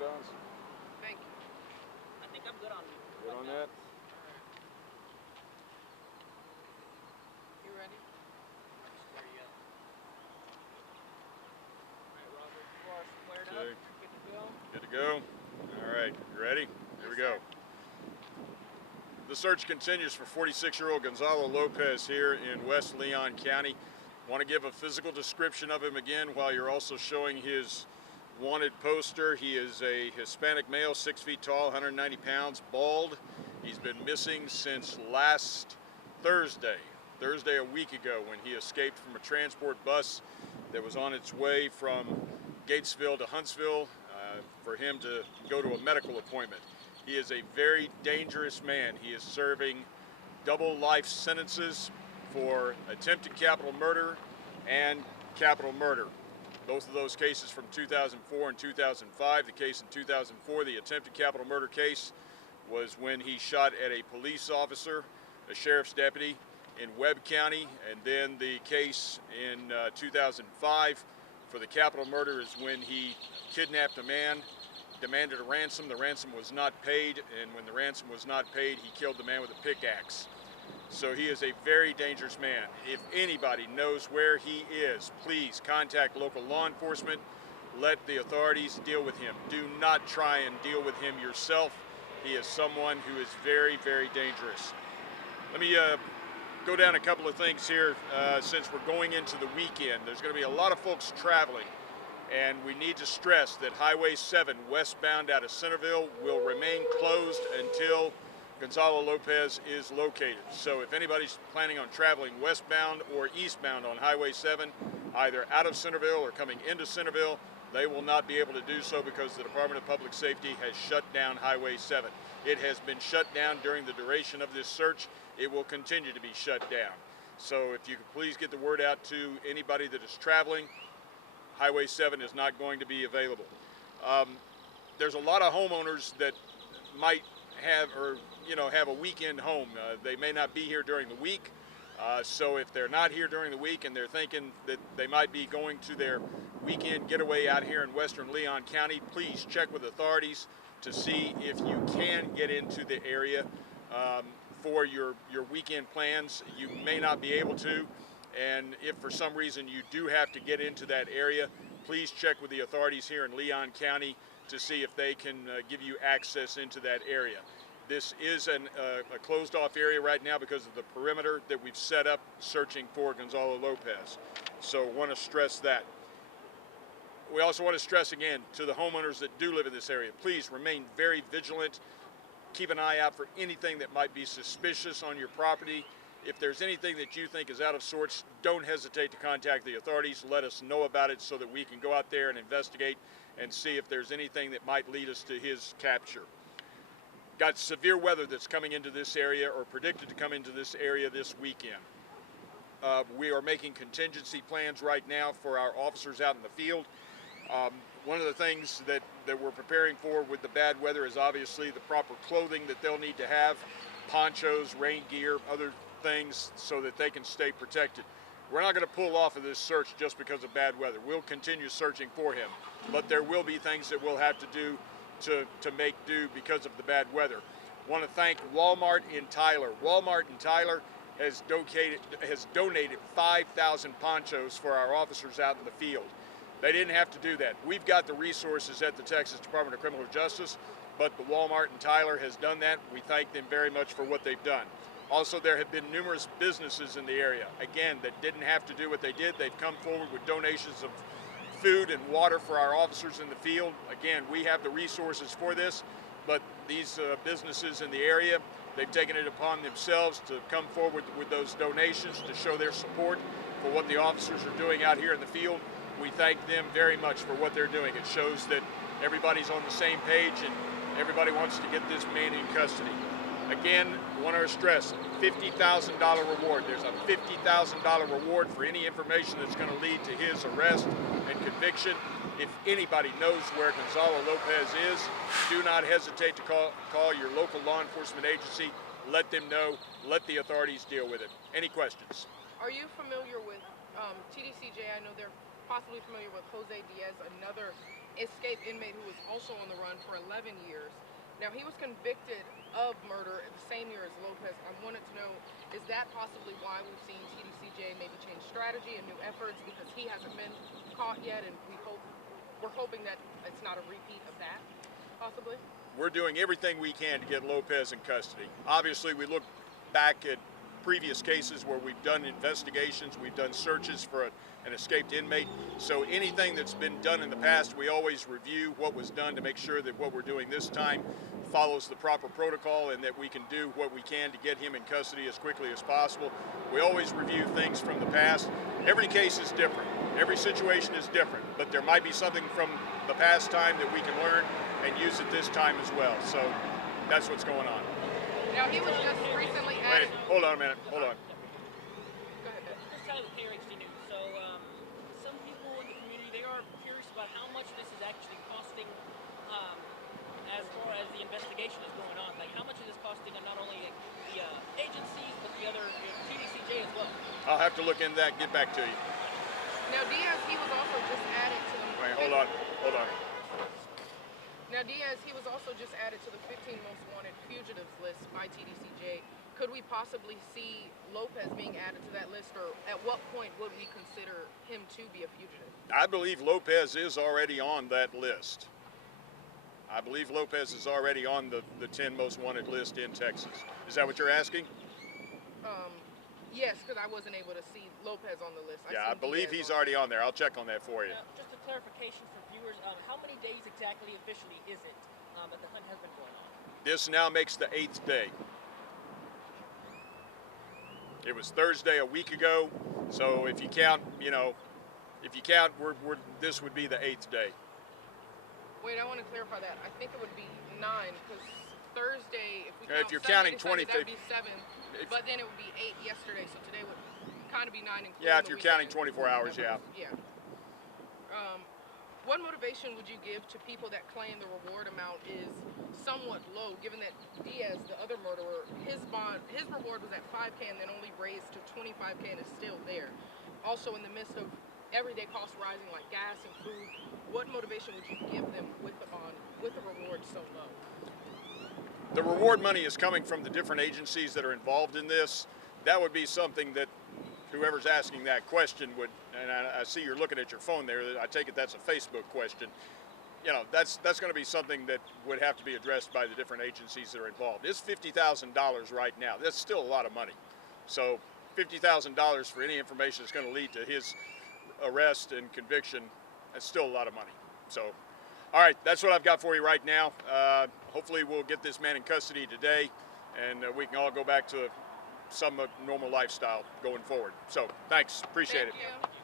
Bonds? Thank you. I think I'm good on Good on that? You ready? Square you up. Alright, Robert, you are squared Okay. up. Good to go. Good to go? All right, you ready? Here we go. The search continues for 46-year-old Gonzalo Lopez here in West Leon County. Want to give a physical description of him again while you're also showing his wanted poster. He is a Hispanic male, 6 feet tall, 190 pounds, bald. He's been missing since last Thursday a week ago, when he escaped from a transport bus that was on its way from Gatesville to Huntsville for him to go to a medical appointment. He is a very dangerous man. He is serving double life sentences for attempted capital murder and capital murder. Both of those cases from 2004 and 2005. The case in 2004, the attempted capital murder case, was when he shot at a police officer, a sheriff's deputy in Webb County. And then the case in 2005 for the capital murder is when he kidnapped a man, demanded a ransom. The ransom was not paid, and when the ransom was not paid, he killed the man with a pickaxe. So he is a very dangerous man. If anybody knows where he is, please contact local law enforcement. Let the authorities deal with him. Do not try and deal with him yourself. He is someone who is very, very dangerous. Let me go down a couple of things here since we're going into the weekend. There's going to be a lot of folks traveling, and we need to stress that Highway 7 westbound out of Centerville will remain closed until Gonzalo Lopez is located. So if anybody's planning on traveling westbound or eastbound on Highway 7, either out of Centerville or coming into Centerville, they will not be able to do so because the Department of Public Safety has shut down Highway 7. It has been shut down during the duration of this search. It will continue to be shut down. So if you could please get the word out to anybody that is traveling, Highway 7 is not going to be available. There's a lot of homeowners that might have a weekend home. They may not be here during the week. So if they're not here during the week and they're thinking that they might be going to their weekend getaway out here in western Leon County, please check with authorities to see if you can get into the area for your weekend plans. You may not be able to, and if for some reason you do have to get into that area, please check with the authorities here in Leon County to see if they can give you access into that area. This is a closed off area right now because of the perimeter that we've set up searching for Gonzalo Lopez. So want to stress that. We also want to stress again to the homeowners that do live in this area, please remain very vigilant. Keep an eye out for anything that might be suspicious on your property. If there's anything that you think is out of sorts, don't hesitate to contact the authorities. Let us know about it so that we can go out there and investigate and see if there's anything that might lead us to his capture. Got severe weather that's coming into this area or predicted to come into this area this weekend. We are making contingency plans right now for our officers out in the field. One of the things that we're preparing for with the bad weather is obviously the proper clothing that they'll need to have, ponchos, rain gear, other things so that they can stay protected. We're not going to pull off of this search just because of bad weather. We'll continue searching for him, but there will be things that we'll have to do to make do because of the bad weather. Want to thank Walmart in Tyler. Walmart in Tyler has donated 5,000 ponchos for our officers out in the field. They didn't have to do that. We've got the resources at the Texas Department of Criminal Justice, but the Walmart in Tyler has done that. We thank them very much for what they've done. Also, there have been numerous businesses in the area, again, that didn't have to do what they did. They've come forward with donations of food and water for our officers in the field. Again, we have the resources for this, but these businesses in the area, they've taken it upon themselves to come forward with those donations to show their support for what the officers are doing out here in the field. We thank them very much for what they're doing. It shows that everybody's on the same page and everybody wants to get this man in custody. Again, I want to stress, $50,000 reward. There's a $50,000 reward for any information that's going to lead to his arrest and conviction. If anybody knows where Gonzalo Lopez is, do not hesitate to call your local law enforcement agency. Let them know. Let the authorities deal with it. Any questions? Are you familiar with TDCJ? I know they're possibly familiar with Jose Diaz, another escaped inmate who was also on the run for 11 years. Now, he was convicted of murder the same year as Lopez. I wanted to know, is that possibly why we've seen TDCJ maybe change strategy and new efforts, because he hasn't been caught yet, and we're hoping that it's not a repeat of that, possibly? We're doing everything we can to get Lopez in custody. Obviously, we look back at previous cases where we've done investigations, we've done searches for an escaped inmate. So anything that's been done in the past, we always review what was done to make sure that what we're doing this time follows the proper protocol and that we can do what we can to get him in custody as quickly as possible. We always review things from the past. Every case is different. Every situation is different, but there might be something from the past time that we can learn and use it this time as well. So that's what's going on. Now, he was just recently Wait, added. hold on a minute, hold on. Go ahead, Ben. Just tell the KRHD News. So, some people in the community, they are curious about how much this is actually costing, as far as the investigation is going on. Like, how much is this costing not only the agencies, but the other TDCJ as well? I'll have to look into that and get back to you. Now, Diaz, he was also just added to the. Wait, hold on, hold on. Now, Diaz, he was also just added to the 15 most wanted fugitives list by TDCJ. Could we possibly see Lopez being added to that list, or at what point would we consider him to be a fugitive? I believe Lopez is already on that list. I believe Lopez is already on the 10 most wanted list in Texas. Is that what you're asking? Yes, because I wasn't able to see Lopez on the list. Yeah, I seen believe Diaz he's on already on there. I'll check on that for you. Now, just a clarification for viewers, how many days exactly officially is it that the hunt has been going on? This now makes the 8th day. It was Thursday a week ago, so if you count, this would be the 8th day. Wait, I want to clarify that. I think it would be 9, because Thursday, if we If count you're Saturday counting to Sunday, 20, that would be 7. But then it would be 8 yesterday, so today would kind of be 9. Including Yeah, if the you're counting weekend. 24 hours, yeah. Yeah. What motivation would you give to people that claim the reward amount is somewhat low, given that Diaz, the other murderer, his reward was at $5K and then only raised to $25K and is still there. Also, in the midst of everyday costs rising like gas and food, what motivation would you give them with the bond, with the reward so low? The reward money is coming from the different agencies that are involved in this. That would be something that whoever's asking that question would, and I see you're looking at your phone there, I take it that's a Facebook question. That's going to be something that would have to be addressed by the different agencies that are involved. It's $50,000 right now. That's still a lot of money. So $50,000 for any information that's going to lead to his arrest and conviction, that's still a lot of money. So, all right, that's what I've got for you right now. Hopefully we'll get this man in custody today, and we can all go back to some normal lifestyle going forward. So, thanks. Appreciate it. Thank you.